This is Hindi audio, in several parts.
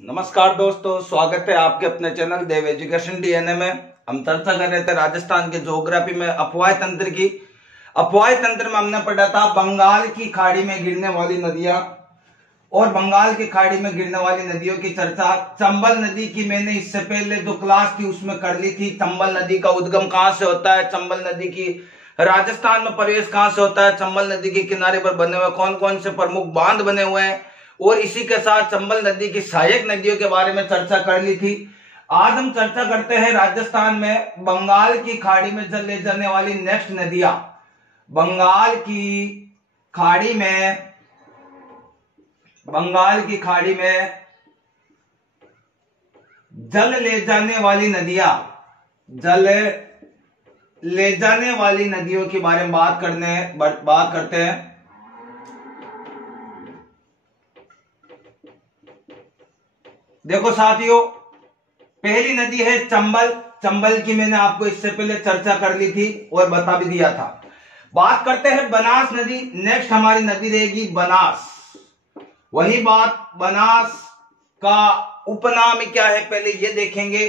नमस्कार दोस्तों, स्वागत है आपके अपने चैनल देव एजुकेशन डीएनए में। हम चर्चा कर रहे थे राजस्थान के ज्योग्राफी में अफवाह तंत्र की। अफवाह तंत्र में हमने पढ़ा था बंगाल की खाड़ी में गिरने वाली नदियां, और बंगाल की खाड़ी में गिरने वाली नदियों की चर्चा चंबल नदी की मैंने इससे पहले जो क्लास थी उसमें कर ली थी। चंबल नदी का उद्गम कहां से होता है, चंबल नदी की राजस्थान में प्रवेश कहां से होता है, चंबल नदी के किनारे पर बने हुए कौन कौन से प्रमुख बांध बने हुए हैं, और इसी के साथ चंबल नदी की सहायक नदियों के बारे में चर्चा कर ली थी। आज हम चर्चा करते हैं राजस्थान में बंगाल की खाड़ी में ले जाने वाली नेक्स्ट नदियां। बंगाल की खाड़ी में जल ले जाने वाली नदियां, जल ले जाने वाली नदियों के बारे में बात करते हैं। देखो साथियों, पहली नदी है चंबल। चंबल की मैंने आपको इससे पहले चर्चा कर ली थी और बता भी दिया था। बात करते हैं बनास नदी। नेक्स्ट हमारी नदी रहेगी बनास। वही बात, बनास का उपनाम क्या है पहले ये देखेंगे।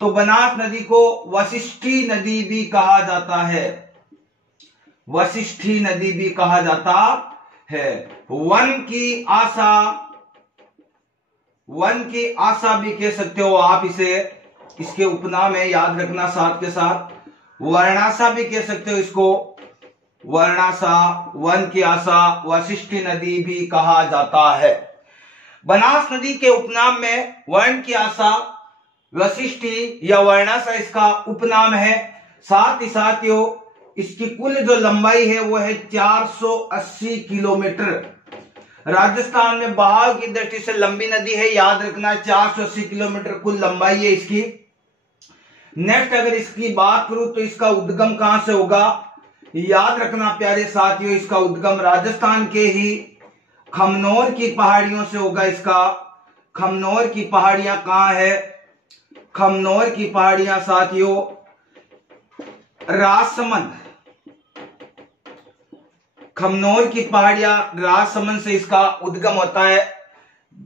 तो बनास नदी को वशिष्ठी नदी भी कहा जाता है, वशिष्ठी नदी भी कहा जाता है। वन की आशा भी कह सकते हो आप इसे, इसके उपनाम है, याद रखना साथ के साथ। वर्णाशा भी कह सकते हो इसको, वर्णाशा, वन की आशा, वशिष्ठी नदी भी कहा जाता है। बनास नदी के उपनाम में वन की आशा, वशिष्ठी या वर्णाशा इसका उपनाम है। साथ ही साथियों इसकी कुल जो लंबाई है वो है 480 किलोमीटर। राजस्थान में बहाव की दृष्टि से लंबी नदी है, याद रखना 480 किलोमीटर कुल लंबाई है इसकी। नेक्स्ट अगर इसकी बात करूं तो इसका उद्गम कहां से होगा, याद रखना प्यारे साथियों, इसका उद्गम राजस्थान के ही खमनोर की पहाड़ियों से होगा। इसका खमनोर की पहाड़ियां कहां है, खमनोर की पहाड़ियां साथियों राजसमंद, खमनोर की पहाड़ियां राजसमंद से इसका उद्गम होता है।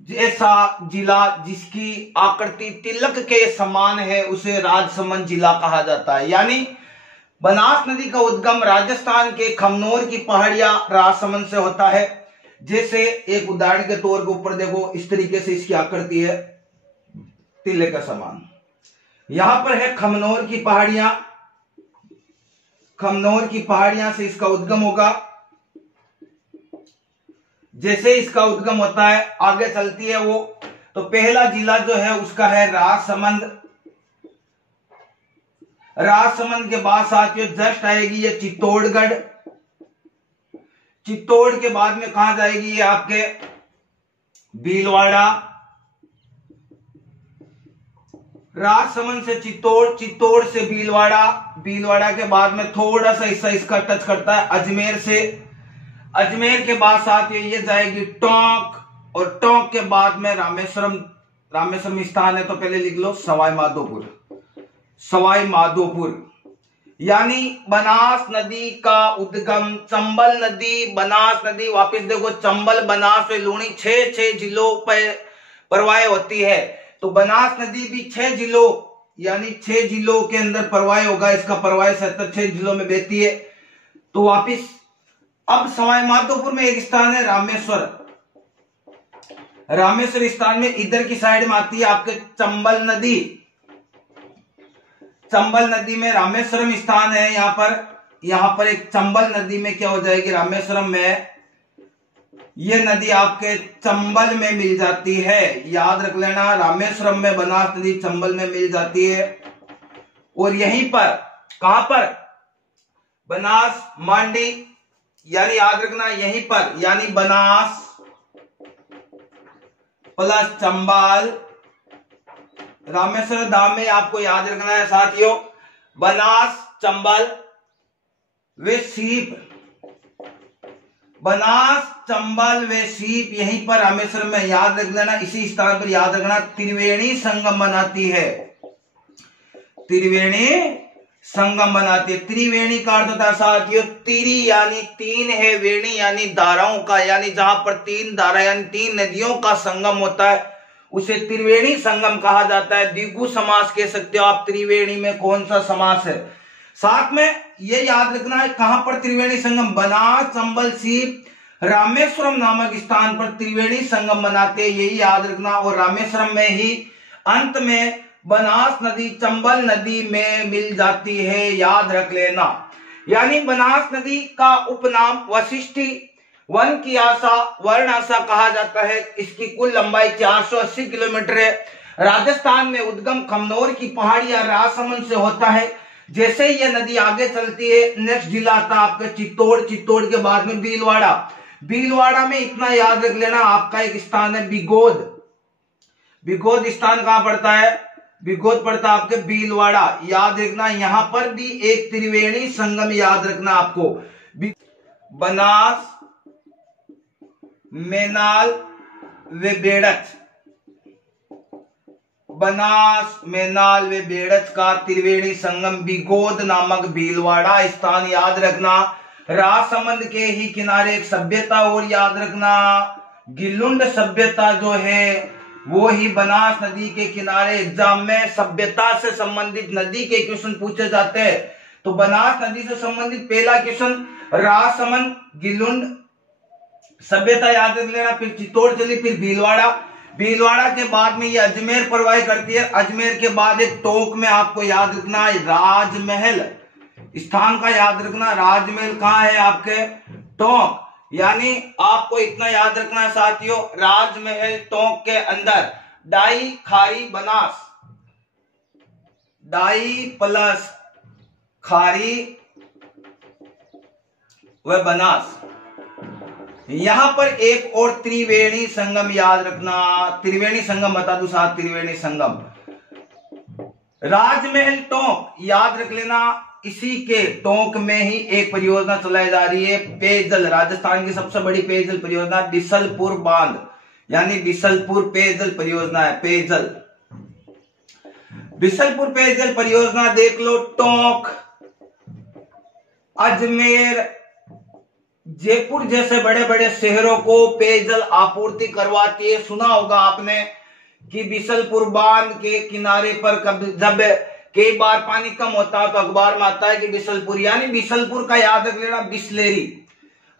जैसा जिला जिसकी आकृति तिलक के समान है उसे राजसमंद जिला कहा जाता है। यानी बनास नदी का उद्गम राजस्थान के खमनोर की पहाड़ियां राजसमंद से होता है। जैसे एक उदाहरण के तौर के ऊपर देखो, इस तरीके से इसकी आकृति है तिलक के समान। यहां पर है खमनोर की पहाड़ियां, खमनोर की पहाड़ियां से इसका उद्गम होगा। जैसे इसका उद्गम होता है आगे चलती है वो, तो पहला जिला जो है उसका है राजसमंद। राजसमंद के बाद साथियों जस्ट आएगी ये चित्तौड़गढ़। चित्तौड़ के बाद में कहां जाएगी ये आपके भीलवाड़ा। राजसमंद से चित्तौड़, चित्तौड़ से भीलवाड़ा, भीलवाड़ा के बाद में थोड़ा सा हिस्सा इसका टच करता है अजमेर से। अजमेर के बाद साथियों ये जाएगी टोंक, और टोंक के बाद में रामेश्वरम। रामेश्वरम स्थान है तो पहले लिख लो सवाई माधोपुर, सवाई माधोपुर। यानी बनास नदी का उद्गम चंबल नदी, बनास नदी, वापस देखो चंबल, बनास और लूणी 6 जिलों पर प्रवाह होती है। तो बनास नदी भी 6 जिलों, यानी 6 जिलों के अंदर प्रवाह होगा। इसका प्रवाह 6 जिलों में बहती है। तो वापिस अब सवाई माधोपुर में एक स्थान है रामेश्वर। रामेश्वर स्थान में इधर की साइड में आती है आपके चंबल नदी। चंबल नदी में रामेश्वरम स्थान है। यहां पर एक चंबल नदी में क्या हो जाएगी, रामेश्वरम में ये नदी आपके चंबल में मिल जाती है। याद रख लेना, रामेश्वरम में बनास नदी चंबल में मिल जाती है। और यहीं पर कहां पर, बनास मांडी, यानी याद रखना यहीं पर, यानी बनास प्लस चंबल, रामेश्वर धाम में आपको याद रखना है साथियों, बनास, चंबल वे सीप, बनास, चंबल वे सीप, यहीं पर रामेश्वर में याद रख लेना। इसी स्थान पर याद रखना त्रिवेणी संगम बनाती है, त्रिवेणी संगम बनाती है। त्रिवेणी का अर्थ होता है साथियों तिरी यानी तीन है, वेणी यानी धाराओं का, यानी जहां पर तीन धारा यानी तीन नदियों का संगम होता है उसे त्रिवेणी संगम कहा जाता है। द्विगु समास कह सकते हो आप। त्रिवेणी में कौन सा समास है? साथ में ये याद रखना है कहां पर त्रिवेणी संगम? बनास, चंबल, सीप, रामेश्वरम नामक स्थान पर त्रिवेणी संगम बनाते हैं, यही याद रखना। और रामेश्वरम में ही अंत में बनास नदी चंबल नदी में मिल जाती है, याद रख लेना। यानी बनास नदी का उपनाम वशिष्ठी वन की आशा वर्णाशा कहा जाता है। इसकी कुल लंबाई 480 किलोमीटर है। राजस्थान में उद्गम खमनोर की पहाड़ियां राजसमंद से होता है। जैसे ही ये नदी आगे चलती है, नेक्स्ट जिला आता है आपका चित्तौड़, चित्तौड़ के बाद में भीलवाड़ा। भीलवाड़ा में इतना याद रख लेना, आपका एक स्थान है बिगोद। बिगोद स्थान कहां पड़ता है? बिगोद पड़ता है आपके भीलवाड़ा, याद रखना। यहां पर भी एक त्रिवेणी संगम याद रखना आपको। बनास, मेनाल व बेड़च, बनास, मेनाल व बेड़च का त्रिवेणी संगम बिगोद नामक भीलवाड़ा स्थान याद रखना। राजसमंद के ही किनारे एक सभ्यता और याद रखना, गिलुंड सभ्यता जो है वो ही बनास नदी के किनारे। एग्जाम में सभ्यता से संबंधित नदी के क्वेश्चन पूछे जाते हैं, तो बनास नदी से संबंधित पहला क्वेश्चन राजसमंद, गिलुंड सभ्यता याद रख लेना। फिर चित्तौड़ चली, फिर भीलवाड़ा। भीलवाड़ा के बाद में ये अजमेर प्रवाह करती है। अजमेर के बाद एक टोंक में आपको याद रखना राजमहल स्थान का याद रखना। राजमहल कहां है आपके? टोंक। यानी आपको इतना याद रखना है साथियों, राजमहल टोंक के अंदर। डाई, खारी, बनास, डाई प्लस खारी व बनास। यहां पर एक और त्रिवेणी संगम याद रखना। त्रिवेणी संगम बता दू साथ, त्रिवेणी संगम राजमहल टोंक याद रख लेना। इसी के टोंक में ही एक परियोजना चलाई जा रही है, पेयजल, राजस्थान की सबसे बड़ी पेयजल परियोजना बिसलपुर बांध, यानी बिसलपुर पेयजल परियोजना है। पेयजल, बिसलपुर पेयजल परियोजना देख लो। टोंक, अजमेर, जयपुर जैसे बड़े बड़े शहरों को पेयजल आपूर्ति करवाती है। सुना होगा आपने कि बिसलपुर बांध के किनारे पर जब कई बार पानी कम होता है तो अखबार में आता है कि बिसलपुर, यानी बिसलपुर का याद रख लेना। बिस्लेरी,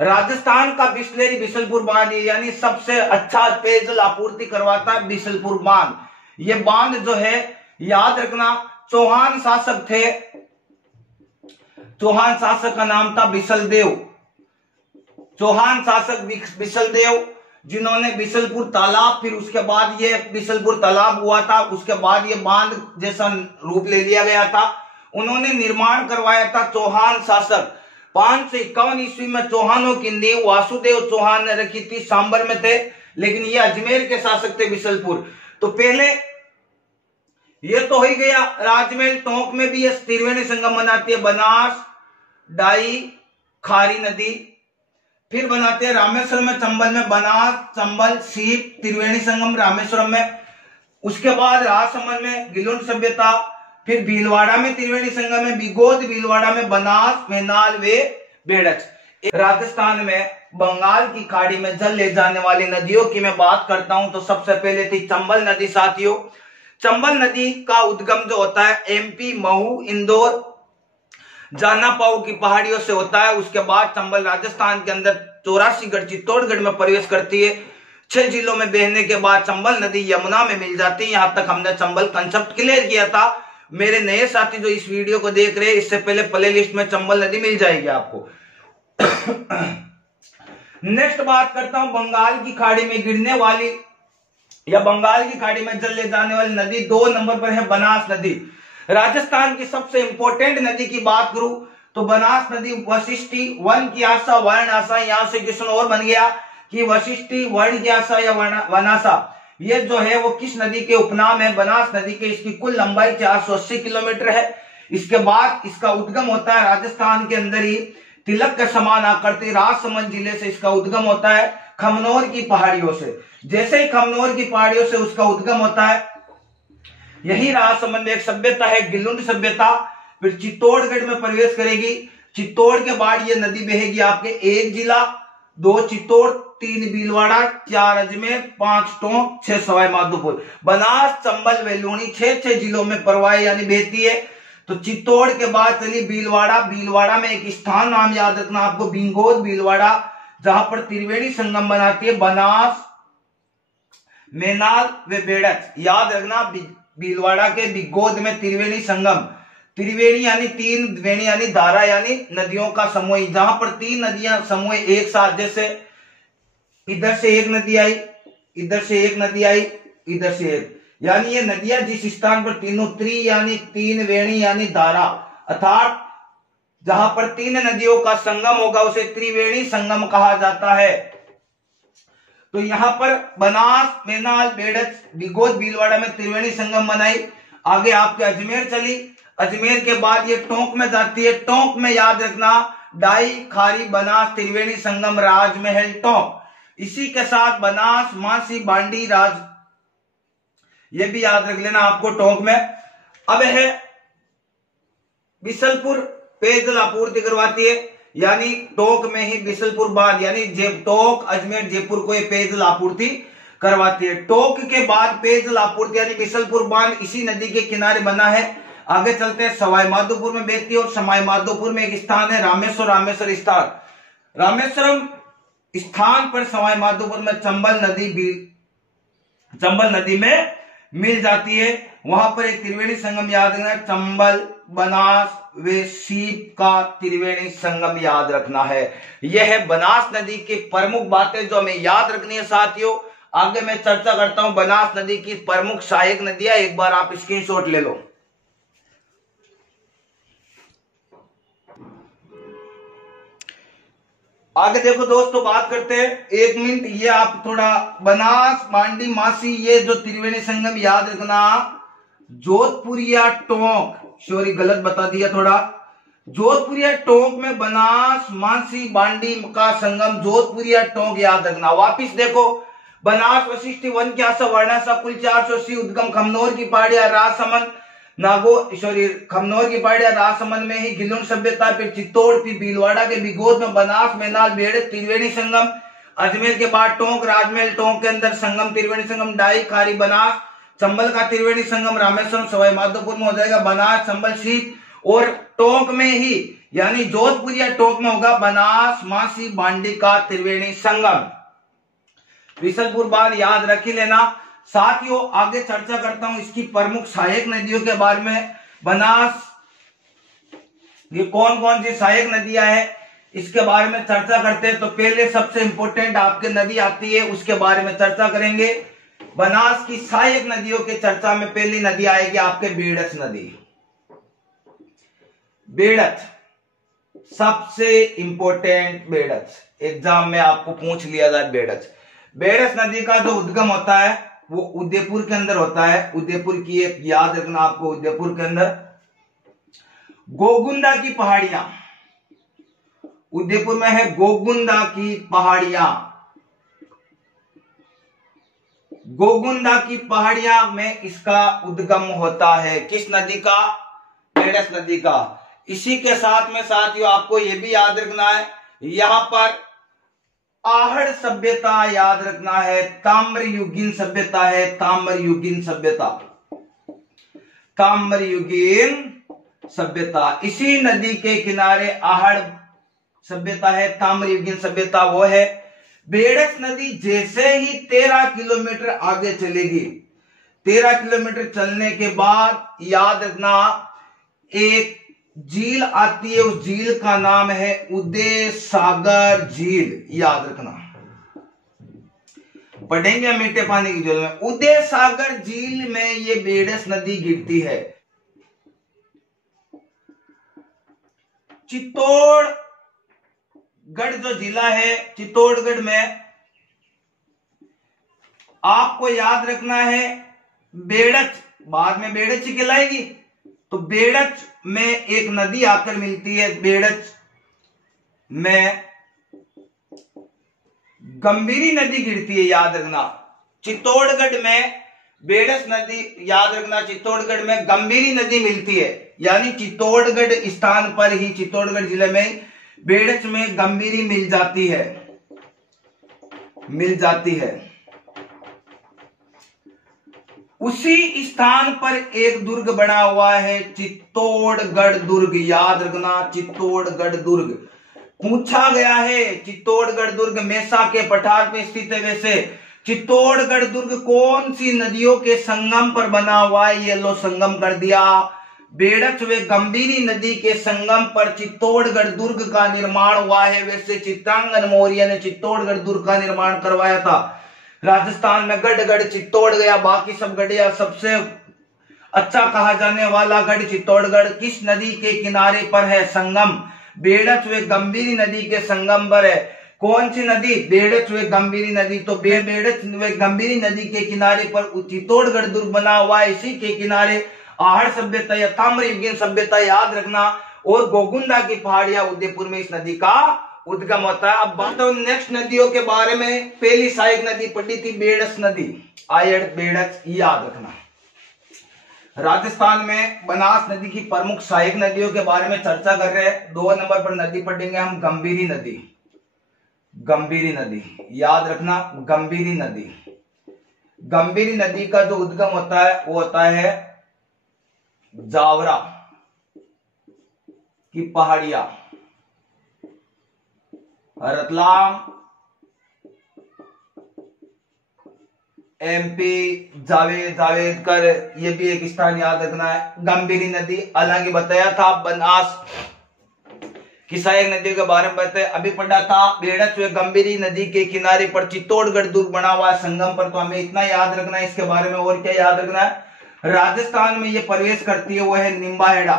राजस्थान का बिस्लेरी बिसलपुर बांध, यानी सबसे अच्छा पेयजल आपूर्ति करवाता है बिसलपुर बांध। ये बांध जो है याद रखना, चौहान शासक थे, चौहान शासक का नाम था बिसलदेव। चौहान शासक बिसलदेव, जिन्होंने बिसलपुर तालाब, फिर उसके बाद ये बिसलपुर तालाब हुआ था, उसके बाद ये बांध जैसा रूप ले लिया गया था, उन्होंने निर्माण करवाया था चौहान शासक। 551 ईस्वी में चौहानों की नींव वासुदेव चौहान ने रखी थी, सांबर में थे, लेकिन ये अजमेर के शासक थे बिसलपुर। तो पहले ये तो ही गया। राजमहल टोंक में भी ये त्रिवेणी संगम बनाती है, बनास, डाई, खारी नदी। फिर बनाते हैं रामेश्वरम में, चंबल में बनास, चंबल, सीप, त्रिवेणी संगम रामेश्वरम में। उसके बाद राजसमंद में गिलुंड सभ्यता, फिर भीलवाड़ा में त्रिवेणी संगम में, बिगोद, भीलवाड़ा में बनास, मेनाल वे बेड़च। राजस्थान में बंगाल की खाड़ी में जल ले जाने वाली नदियों की मैं बात करता हूं तो सबसे पहले थी चंबल नदी साथियों। चंबल नदी का उद्गम जो होता है एमपी, महू, इंदौर, जानापाऊ की पहाड़ियों से होता है। उसके बाद चंबल राजस्थान के अंदर 84गढ़, चित्तौड़गढ़ में प्रवेश करती है। 6 जिलों में बहने के बाद चंबल नदी यमुना में मिल जाती है। यहां तक हमने चंबल कंसेप्ट क्लियर किया था। मेरे नए साथी जो इस वीडियो को देख रहे हैं, इससे पहले प्ले लिस्ट में चंबल नदी मिल जाएगी आपको। नेक्स्ट बात करता हूं बंगाल की खाड़ी में गिरने वाली या बंगाल की खाड़ी में जल ले जाने वाली नदी। 2 नंबर पर है बनास नदी। राजस्थान की सबसे इंपॉर्टेंट नदी की बात करूं तो बनास नदी वशिष्ठी वन की आशा वर्णाशा, यहां से क्वेश्चन और बन गया कि वशिष्ठी वर्ण की आशा या वनाशा ये जो है वो किस नदी के उपनाम है? बनास नदी के। इसकी कुल लंबाई 480 किलोमीटर है। इसके बाद इसका उद्गम होता है राजस्थान के अंदर ही तिलक के समान आकृति राजसमंद जिले से इसका उद्गम होता है, खमनोर की पहाड़ियों से। जैसे ही खमनोर की पहाड़ियों से उसका उद्गम होता है, यही राजसमंद में एक सभ्यता है गिलुंड सभ्यता, फिर चित्तौड़गढ़ में प्रवेश करेगी। चित्तौड़ के बाद ये नदी बहेगी आपके 1 जिला, 2 चित्तौड़, 3 भीलवाड़ा, 4 अजमेर, 5 टोंक, 6 सवाई माधोपुर। बनास, चंबल, बेलूनी 6 जिलों में परवाही यानी बहती है। तो चित्तौड़ के बाद चली भीलवाड़ा। भीलवाड़ा में एक स्थान नाम याद रखना आपको, बिंगोद भीलवाड़ा, जहां पर त्रिवेणी संगम बनाती है बनास, मेनाल व बेड़च। याद रखना भीलवाड़ा के बिगोद में त्रिवेणी संगम, त्रिवेणी यानी 3, वेणी यानी धारा यानी नदियों का समूह, जहां पर 3 नदियां समूह एक साथ, जैसे इधर से एक नदी आई, इधर से एक नदी आई, इधर से एक, यानी ये नदियां जिस स्थान पर तीनों, त्रि यानी 3, वेणी यानी धारा, अर्थात जहां पर 3 नदियों का संगम होगा उसे त्रिवेणी संगम कहा जाता है। तो यहां पर बनास, मेनाल, बेड़च, बिगोद, भीलवाड़ा में त्रिवेणी संगम बनाई। आगे आपके अजमेर चली, अजमेर के बाद ये टोंक में जाती है। टोंक में याद रखना डाई, खारी, बनास, त्रिवेणी संगम, राजमहल, टोंक। इसी के साथ बनास, मासी, बांडी, राज, ये भी याद रख लेना आपको टोंक में। अब है बिसलपुर पेयजल आपूर्ति करवाती है, यानी टोंक में ही बिसलपुर बांध, यानी टोंक, अजमेर, जयपुर को ये पेयजल आपूर्ति करवाती है। टोंक के बाद पेयजल आपूर्ति यानी बिसलपुर बांध इसी नदी के किनारे बना है। आगे चलते हैं, सवाई माधोपुर में बहती है और सवाई माधोपुर में एक स्थान है रामेश्वर। रामेश्वर स्थान, रामेश्वरम स्थान पर सवाई माधोपुर में चंबल नदी भी, चंबल नदी में मिल जाती है। वहां पर एक त्रिवेणी संगम याद रखना, चंबल, बनास व सीप का त्रिवेणी संगम याद रखना है। यह है बनास नदी की प्रमुख बातें जो हमें याद रखनी है साथियों। आगे मैं चर्चा करता हूं बनास नदी की प्रमुख सहायक नदियां, एक बार आप स्क्रीनशॉट ले लो। आगे देखो दोस्तों, बात करते हैं 1 मिनट, ये आप थोड़ा बनास, मांडी, मासी, ये जो त्रिवेणी संगम याद रखना, जोधपुरिया टोंक, सॉरी गलत बता दिया थोड़ा, जोधपुरिया टोंक में बनास, मासी, बांडी का संगम, जोधपुरिया टोंक याद रखना। वापिस देखो, बनास, वशिष्ठ, वन की आशा, वर्णासा, कुल 480, उद्गम खमनौर की पहाड़ियां, राजसमंद, खमनौर की पहाड़ियां, राजसमंद में ही गिलुन सभ्यता, फिर चित्तौड़, फिर भीलवाड़ा के बिगोद में बनास, मेनाल, बेड़च, त्रिवेणी संगम, अजमेर के बाद टोंक, राजमहल, टोंक के अंदर संगम, त्रिवेणी संगम, डाई, खारी, बनास, चंबल का त्रिवेणी संगम, रामेश्वरम, सवाई माधोपुर में हो जाएगा बनास, चंबल, सीप, और टोंक में ही यानी जोधपुरिया टोंक में होगा बनास, मासी, बांडी का त्रिवेणी संगम। बिसलपुर बांध याद रख ही लेना साथियों। आगे चर्चा करता हूं इसकी प्रमुख सहायक नदियों के बारे में। बनास, ये कौन कौन सी सहायक नदियां हैं इसके बारे में चर्चा करते हैं। तो पहले सबसे इंपॉर्टेंट आपके नदी आती है, उसके बारे में चर्चा करेंगे। बनास की सहायक नदियों के चर्चा में पहली नदी आएगी आपके बेड़च नदी। बेड़च सबसे इंपॉर्टेंट, बेड़च एग्जाम में आपको पूछ लिया जाए। बेड़च नदी का जो उद्गम होता है वो उदयपुर के अंदर होता है। उदयपुर की एक याद रखना आपको, उदयपुर के अंदर गोगुंदा की पहाड़ियां, उदयपुर में है गोगुंदा की पहाड़ियां। गोगुंदा की पहाड़ियां में इसका उद्गम होता है। किस नदी का? बेड़च नदी का। इसी के साथ में साथियों आपको यह भी याद रखना है, यहां पर आहड़ सभ्यता याद रखना है, ताम्रयुगीन सभ्यता है, ताम्रयुगीन सभ्यता, ताम्रयुगीन सभ्यता। इसी नदी के किनारे आहड़ सभ्यता है, ताम्रयुगीन सभ्यता वो है। बेड़च नदी जैसे ही 13 किलोमीटर आगे चलेगी, 13 किलोमीटर चलने के बाद याद रखना एक झील आती है, उस झील का नाम है उदय सागर झील। याद रखना, पढ़ेंगे मीठे पानी की झील में। उदय सागर झील में ये बेड़च नदी गिरती है। चित्तौड़गढ़ जो जिला है, चित्तौड़गढ़ में आपको याद रखना है बेड़च, बाद में बेड़च ही कहलाएगी। तो बेड़च में एक नदी आकर मिलती है, बेड़च में गंभीरी नदी गिरती है। याद रखना चित्तौड़गढ़ में बेड़च नदी, याद रखना चित्तौड़गढ़ में गंभीरी नदी मिलती है, यानी चित्तौड़गढ़ स्थान पर ही, चित्तौड़गढ़ जिले में बेड़च में गंभीरी मिल जाती है। मिल जाती है। उसी स्थान पर एक दुर्ग बना हुआ है, चित्तौड़गढ़ दुर्ग। याद रखना, चित्तौड़गढ़ दुर्ग पूछा गया है। चित्तौड़गढ़ दुर्ग मेसा के पठार में स्थित है। वैसे चित्तौड़गढ़ दुर्ग कौन सी नदियों के संगम पर बना हुआ है? ये लो संगम कर दिया। बेड़च व गंभीरी नदी के संगम पर चित्तौड़गढ़ दुर्ग का निर्माण हुआ है। वैसे चित्रांगन मौर्य ने चित्तौड़गढ़ दुर्ग का निर्माण करवाया था। राजस्थान में गढ़ चित्तौड़ गया, बाकी सब गढ़िया। सबसे अच्छा कहा जाने वाला गढ़ चित्तौड़गढ़ किस नदी के किनारे पर है? संगम बेड़च व गंभीरी नदी के संगम पर है। कौन सी नदी? बेड़च व गंभीरी नदी। तो बेड़च व गंभीरी नदी के किनारे पर चित्तौड़गढ़ दुर्ग बना हुआ है। इसी के किनारे आहड़ सभ्यता या ताम्रयुगीन सभ्यता याद रखना, और गोगुंडा की पहाड़ियां उदयपुर में इस नदी का उद्गम होता है। अब बात है नेक्स्ट नदियों के बारे में। पहली सहायक नदी पढ़ी थी बेड़च नदी, आयड़ बेड़च, याद रखना। राजस्थान में बनास नदी की प्रमुख सहायक नदियों के बारे में चर्चा कर रहे हैं। 2 नंबर पर नदी पढ़ेंगे हम गंभीरी नदी। गंभीरी नदी याद रखना, गंभीरी नदी। गंभीरी नदी का जो उद्गम होता है वो होता है जावरा की पहाड़ियां, रतलाम, एमपी, जावेदकर, ये भी एक स्थान याद रखना है। गंभीरी नदी हालांकि बताया था बनास की सहायक नदियों के बारे में बताया, अभी पढ़ा था। बेड़च व गंभीरी नदी के किनारे पर चित्तौड़गढ़ दुर्ग बना हुआ है संगम पर, तो हमें इतना याद रखना है इसके बारे में। और क्या याद रखना है? राजस्थान में ये प्रवेश करती है वो है निम्बाहेड़ा।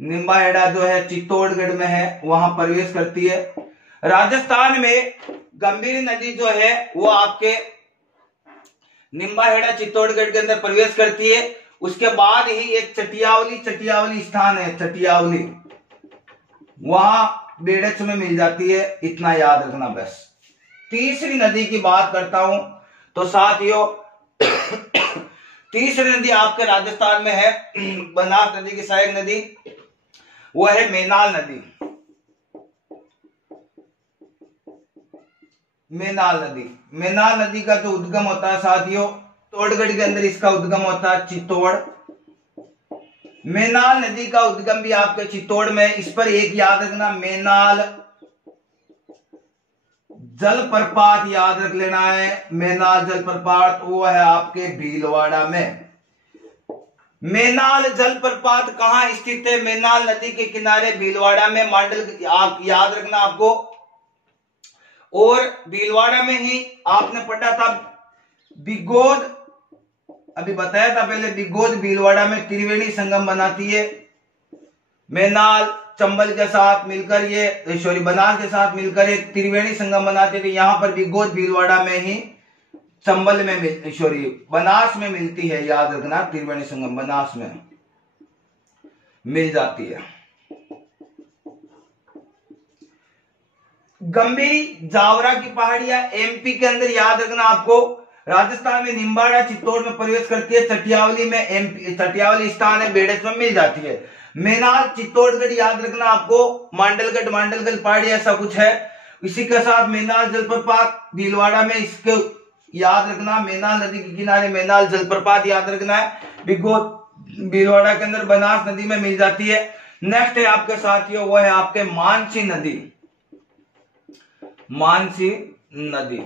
निम्बाहेड़ा जो है चित्तौड़गढ़ में है, वहां प्रवेश करती है। राजस्थान में गंभीरी नदी जो है वो आपके निम्बाहेड़ा चित्तौड़गढ़ के अंदर प्रवेश करती है। उसके बाद ही एक चटियावली स्थान है, चटियावली, वहां बेड़च में मिल जाती है। इतना याद रखना बस। तीसरी नदी की बात करता हूं तो साथियों तीसरी नदी आपके राजस्थान में है बनास नदी की सहायक नदी, वो है मेनाल नदी। मेनाल नदी, मेनाल नदी का जो उद्गम होता है साथियों चित्तौड़गढ़ के अंदर इसका उद्गम होता है चित्तौड़। मेनाल नदी का उद्गम भी आपके चित्तौड़ में। इस पर एक याद रखना, मेनाल जलप्रपात याद रख लेना है। मेनाल जलप्रपात वो है आपके भीलवाड़ा में। मेनाल जलप्रपात कहां स्थित है? मेनाल नदी के किनारे भीलवाड़ा में, मांडल याद रखना आपको। और भीलवाड़ा में ही आपने पढ़ा था बिगोद, अभी बताया था पहले, बिगोद भीलवाड़ा में त्रिवेणी संगम बनाती है। मेनाल चंबल के साथ मिलकर ये बनास के साथ मिलकर एक त्रिवेणी संगम बनाते थे। यहां पर बिगोद भीलवाड़ा में ही चंबल में बनास में मिलती है, याद रखना। त्रिवेणी संगम बनास में मिल जाती है। गंभीरी जावरा की पहाड़ियां एमपी के अंदर याद रखना आपको। राजस्थान में निम्बाड़ा चित्तौड़ में प्रवेश करती है। चटियावली में एमपी, चटियावली स्थान है, बेड़च में मिल जाती है। मेनाल चित्तौड़गढ़ याद रखना आपको। मांडलगढ़ पहाड़ी ऐसा कुछ है। इसी के साथ मेनाल जलप्रपात भीलवाड़ा में, इसके याद रखना। मेनाल नदी के किनारे मेनाल जलप्रपात याद रखना है। बिगोद भीलवाड़ा के अंदर बनास नदी में मिल जाती है। नेक्स्ट है आपके साथियों वो है आपके मानसी नदी। मानसी नदी,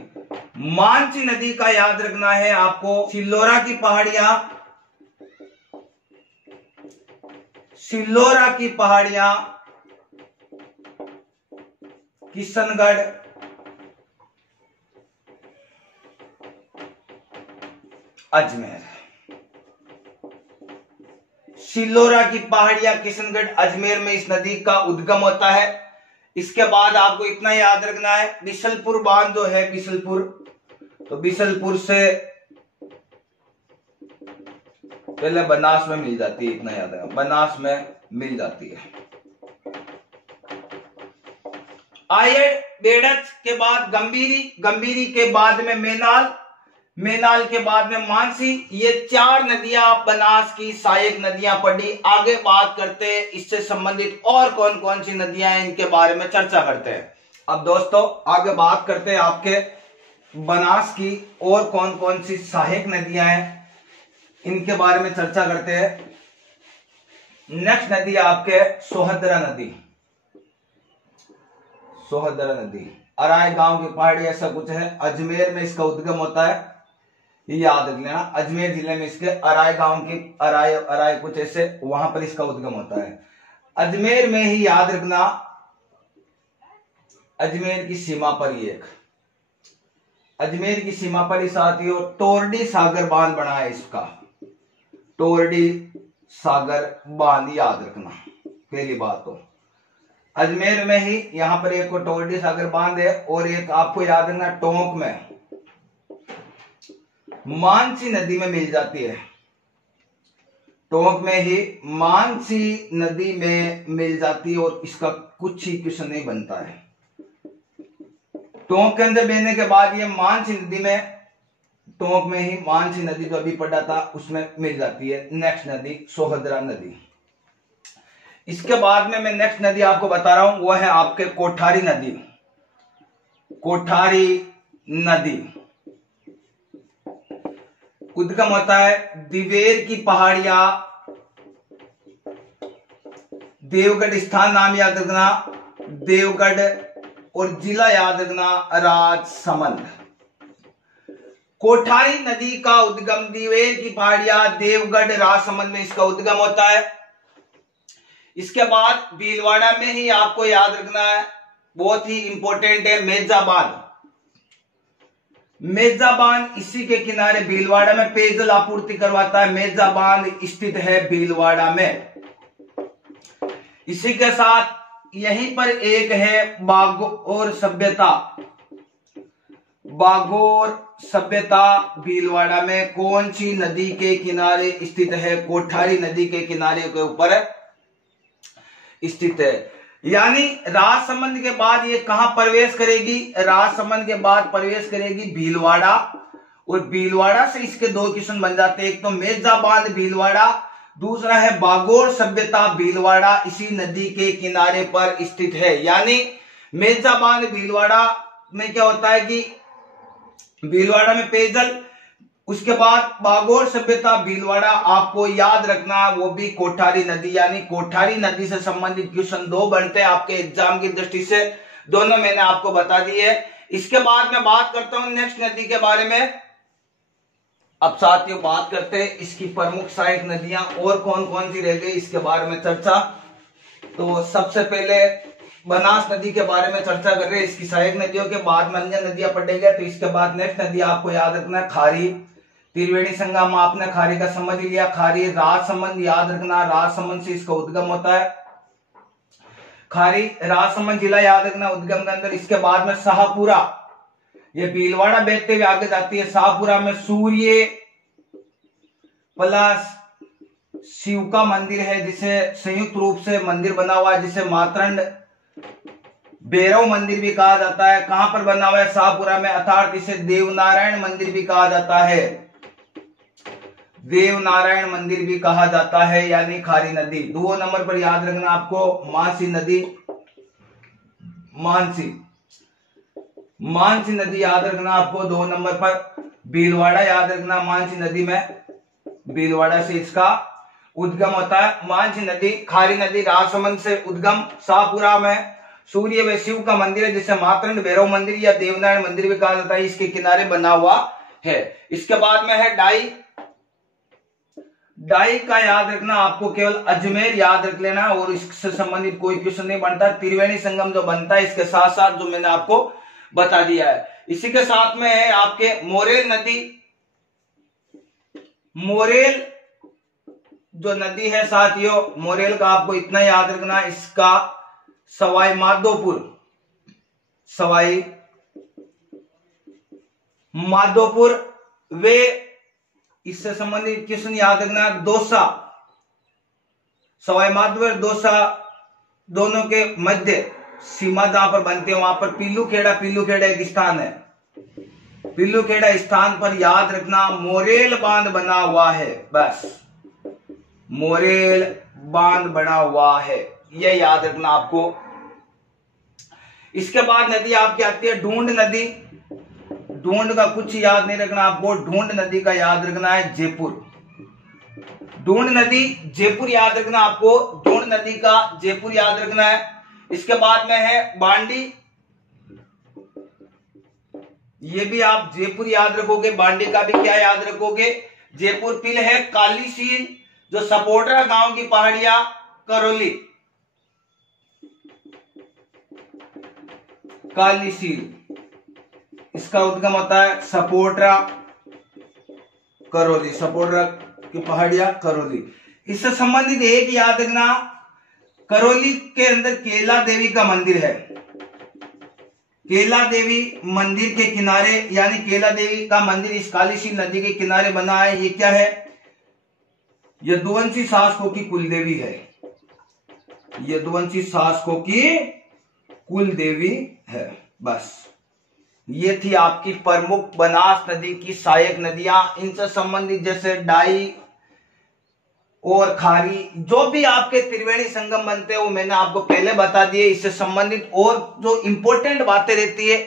मानसी नदी का याद रखना है आपको। सिल्लोरा की पहाड़ियां, सिल्लोरा की पहाड़ियां, किशनगढ़, अजमेर। सिल्लोरा की पहाड़ियां, किशनगढ़, अजमेर में इस नदी का उद्गम होता है। इसके बाद आपको इतना याद रखना है, बिशलपुर बांध जो है, बिशलपुर, तो बिशलपुर से पहले बनास में मिल जाती है। इतना याद रखना, बनास में मिल जाती है। आयड़ बेड़च के बाद गंभीरी, गंभीरी के बाद में मेनाल, मेनाल के बाद में मानसी। ये 4 नदियां बनास की सहायक नदियां पड़ी। आगे बात करते हैं इससे संबंधित और कौन कौन सी नदियां हैं, इनके बारे में चर्चा करते हैं। अब दोस्तों आगे बात करते हैं आपके बनास की और कौन कौन सी सहायक नदियां हैं, इनके बारे में चर्चा करते हैं। नेक्स्ट नदी है आपके सोहदरा नदी। सोहदरा नदी अराय गांव की पहाड़ी ऐसा कुछ है, अजमेर में इसका उद्गम होता है, ये याद रख लेना। अजमेर जिले में इसके अराय गांव की अराय कुछ ऐसे वहां पर इसका उद्गम होता है। अजमेर में ही याद रखना, अजमेर की सीमा पर ही अजमेर की सीमा पर ही साथियों टोरडी सागर बांध बना है इसका। टोरडी सागर बांध याद रखना पहली बात तो। अजमेर में ही यहां पर एक टोरडी सागर बांध है, और एक आपको याद रखना टोंक में मानसी नदी में मिल जाती है। टोंक में ही मानसी नदी में मिल जाती है, और इसका कुछ ही क्वेश्चन नहीं बनता है। टोंक के अंदर बहने के बाद ये मानसी नदी में, टोंक में ही मानसी नदी जो अभी पढ़ा था उसमें मिल जाती है। नेक्स्ट नदी सोहदरा नदी। इसके बाद में मैं नेक्स्ट नदी आपको बता रहा हूं, वो है आपके कोठारी नदी। कोठारी नदी उद्गम होता है दिवेर की पहाड़ियां, देवगढ़ स्थान नाम याद रखना, देवगढ़, और जिला याद रखना राजसमंद। कोठारी नदी का उद्गम दिवेर की पहाड़ियां, देवगढ़, राजसमंद में इसका उद्गम होता है। इसके बाद भीलवाड़ा में ही आपको याद रखना है, बहुत ही इंपॉर्टेंट है, मेजाबाद। मेजाबान इसी के किनारे भीलवाड़ा में पेयजल आपूर्ति करवाता है। मेजाबान स्थित है भीलवाड़ा में। इसी के साथ यहीं पर एक है बागोर सभ्यता। बागोर सभ्यता भीलवाड़ा में कौन सी नदी के किनारे स्थित है? कोठारी नदी के किनारे के ऊपर स्थित है। यानी राजसमंद के बाद ये कहां प्रवेश करेगी? राजसमंद के बाद प्रवेश करेगी भीलवाड़ा, और भीलवाड़ा से इसके दो क्वेश्चन बन जाते हैं, एक तो मेजाबाद भीलवाड़ा, दूसरा है बागोर सभ्यता भीलवाड़ा इसी नदी के किनारे पर स्थित है। यानी मेजाबाद भीलवाड़ा में क्या होता है कि भीलवाड़ा में पेयजल, उसके बाद बागोर सभ्यता भीलवाड़ा आपको याद रखना, वो भी कोठारी नदी। यानी कोठारी नदी से संबंधित क्वेश्चन दो बनते हैं आपके एग्जाम की दृष्टि से, दोनों मैंने आपको बता दिए। इसके बाद मैं बात करता हूं नेक्स्ट नदी के बारे में। अब साथियों बात करते हैं इसकी प्रमुख सहायक नदियां और कौन कौन सी रह गई, इसके बारे में चर्चा। तो सबसे पहले बनास नदी के बारे में चर्चा कर रहे हैं, इसकी सहायक नदियों के बाद में अन्य नदियां पढ़ेंगे। तो इसके बाद नेक्स्ट नदी आपको याद रखना है खारी। त्रिवेणी संगम आपने खारी का समझ लिया। खारी राजसमंद याद रखना, राजसमंद से इसका उद्गम होता है। खारी राजसमंद जिला याद रखना उद्गम के अंदर। इसके बाद में शाहपुरा, ये भीलवाड़ा बेचते हुए आगे जाती है। शाहपुरा में सूर्य प्लस शिव का मंदिर है, जिसे संयुक्त रूप से मंदिर बना हुआ है, जिसे मातरंड भैरव मंदिर भी कहा जाता है। कहां पर बना हुआ है? शाहपुरा में, अर्थात इसे देवनारायण मंदिर भी कहा जाता है। देवनारायण मंदिर भी कहा जाता है। यानी खारी नदी। 2 नंबर पर याद रखना आपको मानसी नदी। मानसी नदी याद रखना आपको 2 नंबर पर। भीलवाड़ा याद रखना, मानसी नदी में भीलवाड़ा से इसका उद्गम होता है। मानसी नदी, खारी नदी राजसमंद से उद्गम। शाहपुरा में सूर्य व शिव का मंदिर है, जिसे मातरंड भैरव मंदिर या देवनारायण मंदिर भी कहा जाता है, इसके किनारे बना हुआ है। इसके बाद में है डाई। डाई का याद रखना आपको केवल अजमेर याद रख लेना, और इससे संबंधित कोई क्वेश्चन नहीं बनता। त्रिवेणी संगम जो बनता है इसके साथ साथ, जो मैंने आपको बता दिया है। इसी के साथ में है आपके मोरेल नदी। मोरेल जो नदी है साथियों, मोरेल का आपको इतना याद रखना, इसका सवाई माधोपुर वे इससे संबंधित क्वेश्चन याद रखना। दौसा, सवाई माधोपुर दौसा दोनों के मध्य सीमा जहां पर बनते हैं, वहां पर पीलूखेड़ा एक स्थान है। पीलूखेड़ा स्थान पर याद रखना मोरेल बांध बना हुआ है। बस मोरेल बांध बना हुआ है, यह याद रखना आपको। इसके बाद नदी आपकी आती है ढूंढ नदी। ढूंढ का कुछ याद नहीं रखना आपको, ढूंढ नदी का याद रखना है जयपुर। ढूंढ नदी जयपुर याद रखना आपको, ढूंढ नदी का जयपुर याद रखना है। इसके बाद में है बांडी, ये भी आप जयपुर याद रखोगे। बांडी का भी क्या याद रखोगे, जयपुर। फिर है काली सील जो सपोटरा गांव की पहाड़ियां, करौली। काली सील इसका उद्गम होता है सपोटरा, करौली, सपोटरा की पहाड़ियां, करौली। इससे संबंधित एक याद रखना, करौली के अंदर केला देवी का मंदिर है। केला देवी मंदिर के किनारे, यानी केला देवी का मंदिर इस कालीसील नदी के किनारे बना है। ये क्या है, यदुवंशी शासकों की कुलदेवी है। यदुवंशी शासकों की कुलदेवी है। बस ये थी आपकी प्रमुख बनास नदी की सहायक नदियां। इनसे संबंधित जैसे डाई और खारी, जो भी आपके त्रिवेणी संगम बनते हैं वो मैंने आपको पहले बता दिए। इससे संबंधित और जो इंपॉर्टेंट बातें रहती है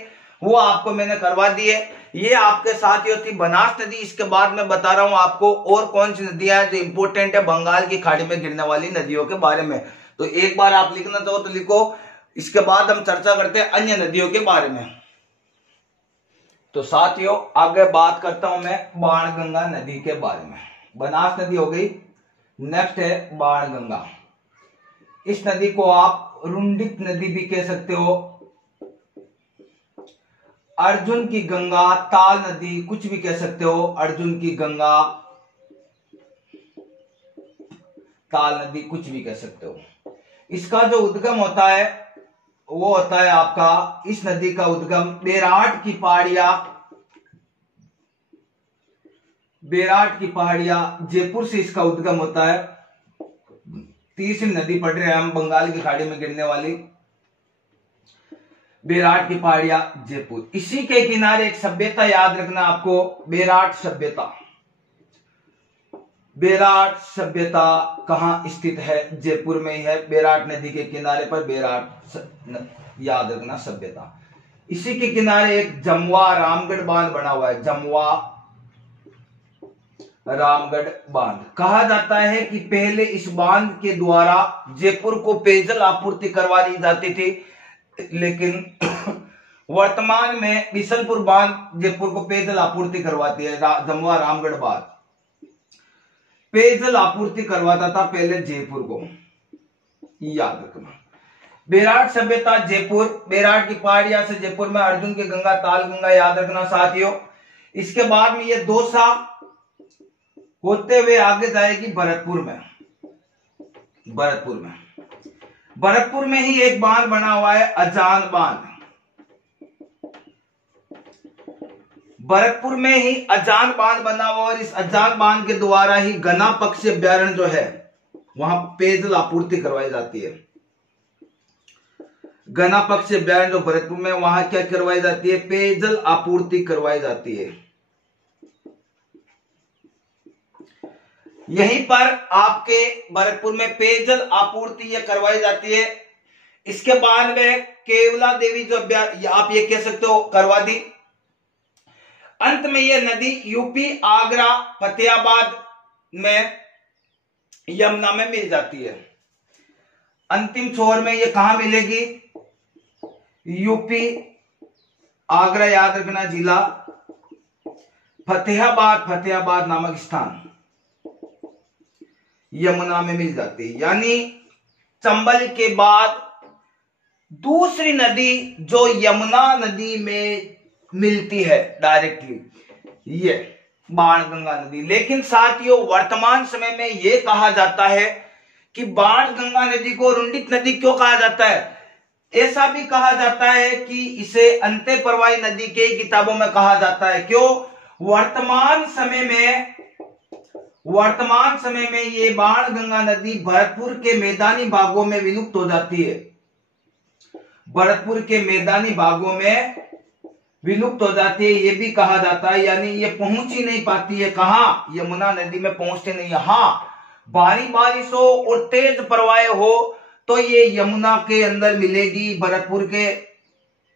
वो आपको मैंने करवा दी है। ये आपके साथ ही होती बनास नदी। इसके बाद मैं बता रहा हूं आपको और कौन सी नदियां हैं जो इंपॉर्टेंट है बंगाल की खाड़ी में गिरने वाली नदियों के बारे में। तो एक बार आप लिखना चाहो तो लिखो, इसके बाद हम चर्चा करते हैं अन्य नदियों के बारे में। तो साथियों आगे बात करता हूं मैं बाणगंगा नदी के बारे में। बनास नदी हो गई, नेक्स्ट है बाणगंगा। इस नदी को आप रुंडित नदी भी कह सकते हो, अर्जुन की गंगा, ताल नदी, कुछ भी कह सकते हो। अर्जुन की गंगा, ताल नदी, कुछ भी कह सकते हो। इसका जो उद्गम होता है वो होता है आपका, इस नदी का उद्गम बेराट की पहाड़ियां, बेराट की पहाड़ियां, जयपुर से इसका उद्गम होता है। तीसरी नदी पढ़ रहे हैं हम बंगाल की खाड़ी में गिरने वाली, बेराट की पहाड़ियां, जयपुर। इसी के किनारे एक सभ्यता याद रखना आपको, बेराट सभ्यता। बेराट सभ्यता कहां स्थित है, जयपुर में ही है, बेराट नदी के किनारे पर बेराट याद रखना सभ्यता। इसी के किनारे एक जमवा रामगढ़ बांध बना हुआ है, जमवा रामगढ़ बांध। कहा जाता है कि पहले इस बांध के द्वारा जयपुर को पेयजल आपूर्ति करवा दी जाती थी, लेकिन वर्तमान में बिशनपुर बांध जयपुर को पेयजल आपूर्ति करवाती है। जमवा रामगढ़ बांध पेयजल आपूर्ति करवाता था पहले जयपुर को, याद रखना। बेराट सभ्यता जयपुर, बेराट की पहाड़ियां से जयपुर में अर्जुन की गंगा, ताल गंगा, याद रखना साथियों। इसके बाद में ये दौसा होते हुए आगे जाएगी भरतपुर में। भरतपुर में ही एक बांध बना हुआ है, अजान बांध। भरतपुर में ही अजान बांध बना हुआ, और इस अजान बांध के द्वारा ही गना पक्षी अभ्यारण्य जो है वहां पेयजल आपूर्ति करवाई जाती है। गना पक्षी अभ्यारण्य जो भरतपुर में, वहां क्या करवाई जाती है, पेयजल आपूर्ति करवाई जाती है। यहीं पर आपके भरतपुर में पेयजल आपूर्ति ये करवाई जाती है। इसके बाद में केवला देवी जो आप ये कह सकते हो करवा दी। अंत में ये नदी यूपी आगरा फतेहाबाद में यमुना में मिल जाती है। अंतिम छोर में ये कहां मिलेगी, यूपी आगरा, याद रखना जिला, फतेहाबाद नामक स्थान यमुना में मिल जाती है। यानी चंबल के बाद दूसरी नदी जो यमुना नदी में मिलती है डायरेक्टली, ये बाणगंगा नदी। लेकिन साथियों वर्तमान समय में यह कहा जाता है कि बाणगंगा नदी को रुंडित नदी क्यों कहा जाता है। ऐसा भी कहा जाता है कि इसे अंतःप्रवाही नदी के किताबों में कहा जाता है। क्यों, वर्तमान समय में ये बाणगंगा नदी भरतपुर के मैदानी भागों में विलुप्त हो जाती है। भरतपुर के मैदानी भागों में विलुप्त हो जाती है, ये भी कहा जाता है। यानी ये पहुंच ही नहीं पाती है, कहां, यमुना नदी में पहुंचते नहीं है। हाँ, भारी बारिश हो और तेज प्रवाह हो तो ये यमुना के अंदर मिलेगी, भरतपुर के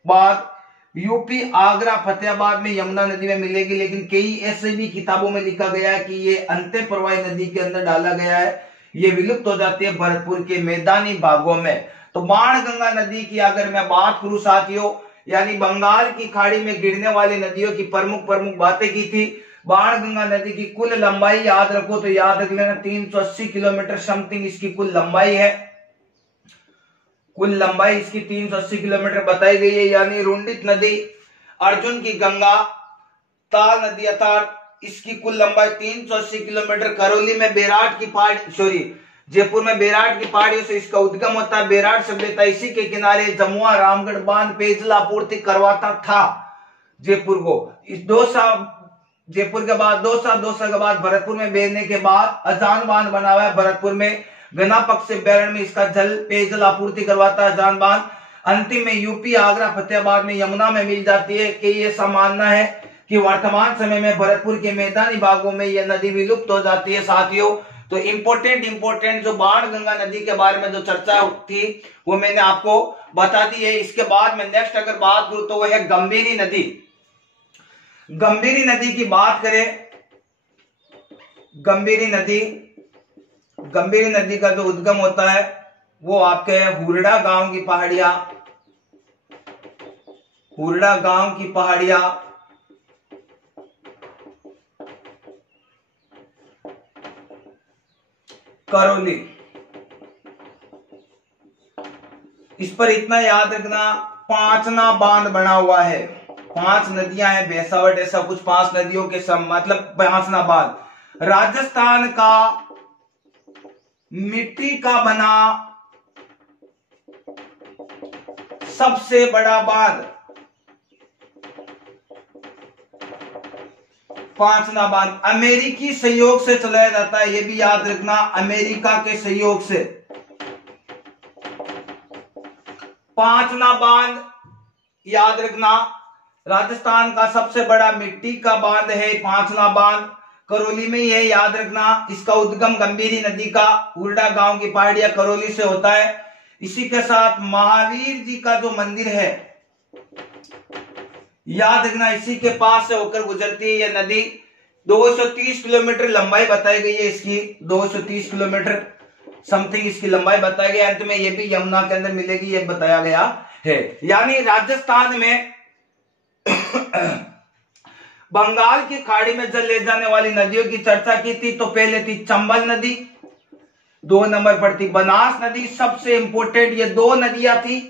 बाद यूपी आगरा फतेहाबाद में यमुना नदी में मिलेगी, लेकिन कई ऐसे भी किताबों में लिखा गया है कि ये अंत्य प्रवाही नदी के अंदर डाला गया है, ये विलुप्त हो जाती है भरतपुर के मैदानी भागों में। तो बाणगंगा नदी की अगर मैं बात करूं साथियों, यानी बंगाल की खाड़ी में गिरने वाली नदियों की प्रमुख बातें की थी। बाणगंगा नदी की कुल लंबाई याद रखो तो याद रख लेना 380 किलोमीटर समथिंग इसकी कुल लंबाई है। कुल लंबाई इसकी 380 किलोमीटर बताई गई है। यानी रुंडित नदी, अर्जुन की गंगा, ताल नदी अर्थात इसकी कुल लंबाई 380 किलोमीटर। करौली में बेराट की पहाड़ी, जयपुर में बेराट की पहाड़ियों से इसका उद्गम होता है। बेराट सभ्यता इसी के किनारे जमुआ रामगढ़ बांध पेयजल आपूर्ति करवाता था जयपुर को। इस जयपुर के बाद दौसा के बाद भरतपुर में भेजने के बाद अजान बांध बना हुआ है भरतपुर में। गना पक्ष से बैरण में इसका जल पेयजल आपूर्ति करवाता है अजान बांध। अंतिम में यूपी आगरा फतेहाबाद में यमुना में मिल जाती है। कि ये मानना है कि वर्तमान समय में भरतपुर के मैदानी भागों में यह नदी विलुप्त हो जाती है साथियों। तो इंपोर्टेंट जो बाणगंगा नदी के बारे में जो चर्चा थी वो मैंने आपको बता दी है। इसके बाद में नेक्स्ट अगर बात करूं तो वो है गंभीरी नदी। गंभीरी नदी की बात करें, गंभीरी नदी का जो उद्गम होता है वो आपके हुरडा गांव की पहाड़ियां, करौली। इस पर इतना याद रखना, पांचना बांध बना हुआ है। 5 नदियां हैं, बेसावट ऐसा कुछ 5 नदियों के मतलब पांचना बांध। राजस्थान का मिट्टी का बना सबसे बड़ा बांध पांचना बांध अमेरिकी सहयोग से चलाया जाता है। यह भी याद रखना, अमेरिका के सहयोग से पांचना बांध याद रखना। राजस्थान का सबसे बड़ा मिट्टी का बांध है पांचना बांध, करौली में ही है याद रखना। इसका उद्गम गंभीरी नदी का हुरडा गांव की पहाड़ियां करौली से होता है। इसी के साथ महावीर जी का जो मंदिर है याद रखना, इसी के पास से होकर गुजरती है यह नदी। 230 किलोमीटर लंबाई बताई गई है इसकी, 230 किलोमीटर समथिंग इसकी लंबाई बताई गई। अंत में यह भी यमुना के अंदर मिलेगी यह बताया गया है। यानी राजस्थान में बंगाल की खाड़ी में जल ले जाने वाली नदियों की चर्चा की थी तो पहले थी चंबल नदी, 2 नंबर पर थी बनास नदी। सबसे इंपोर्टेंट ये 2 नदियां थी।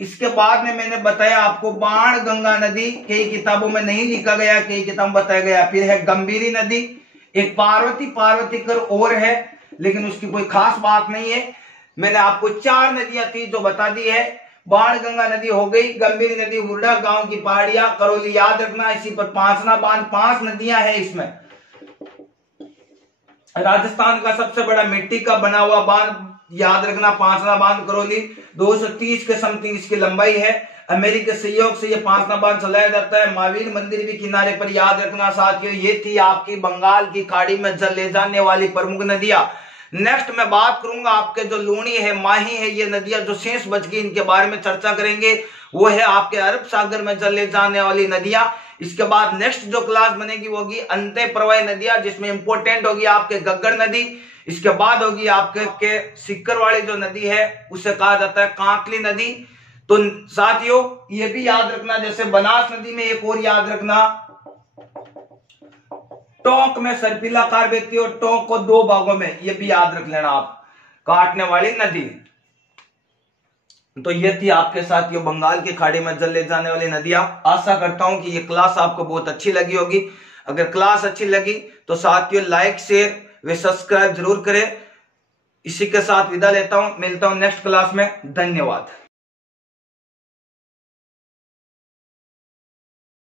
इसके बाद में मैंने बताया आपको बाणगंगा नदी, कई किताबों में नहीं लिखा गया, कई किताबों में बताया गया। फिर है गंभीरी नदी, एक पार्वती कर और है, लेकिन उसकी कोई खास बात नहीं है। मैंने आपको 4 नदियां थी जो बता दी है। बाणगंगा नदी हो गई, गंभीरी नदी हुरडा गांव की पहाड़ियां, करौली याद रखना। इसी पर पांचना बांध, 5 नदियां हैं इसमें। राजस्थान का सबसे बड़ा मिट्टी का बना हुआ बांध याद रखना, पांचना बांध करौली, 230 के समथिंग इसकी लंबाई है। अमेरिका के सहयोग से ये पांचना बांध चलाया जाता है। महावीर मंदिर भी किनारे पर याद रखना साथियों। ये थी आपकी बंगाल की खाड़ी में जल ले जाने वाली प्रमुख नदियां। नेक्स्ट मैं बात करूंगा आपके जो लूणी है, माही है, ये नदियां जो शेष बच गई इनके बारे में चर्चा करेंगे। वो है आपके अरब सागर में जल ले जाने वाली नदियां। इसके बाद नेक्स्ट जो क्लास बनेगी वो होगी अंत्य प्रवाही नदियां, जिसमें इंपोर्टेंट होगी आपके गग्गर नदी। इसके बाद होगी आपके सिक्कर वाली जो नदी है उसे कहा जाता है कांकली नदी। तो साथियों ये भी याद रखना, जैसे बनास नदी में एक और याद रखना, टोंक में सर्पिलाकार बहती है और टोंक को 2 भागों में, ये भी याद रख लेना आप, काटने वाली नदी। तो ये थी आपके साथ ये बंगाल की खाड़ी में जल ले जाने वाली नदियां। आशा करता हूं कि ये क्लास आपको बहुत अच्छी लगी होगी। अगर क्लास अच्छी लगी तो साथियों लाइक शेयर व सब्सक्राइब जरूर करें। इसी के साथ विदा लेता हूं, मिलता हूं नेक्स्ट क्लास में। धन्यवाद।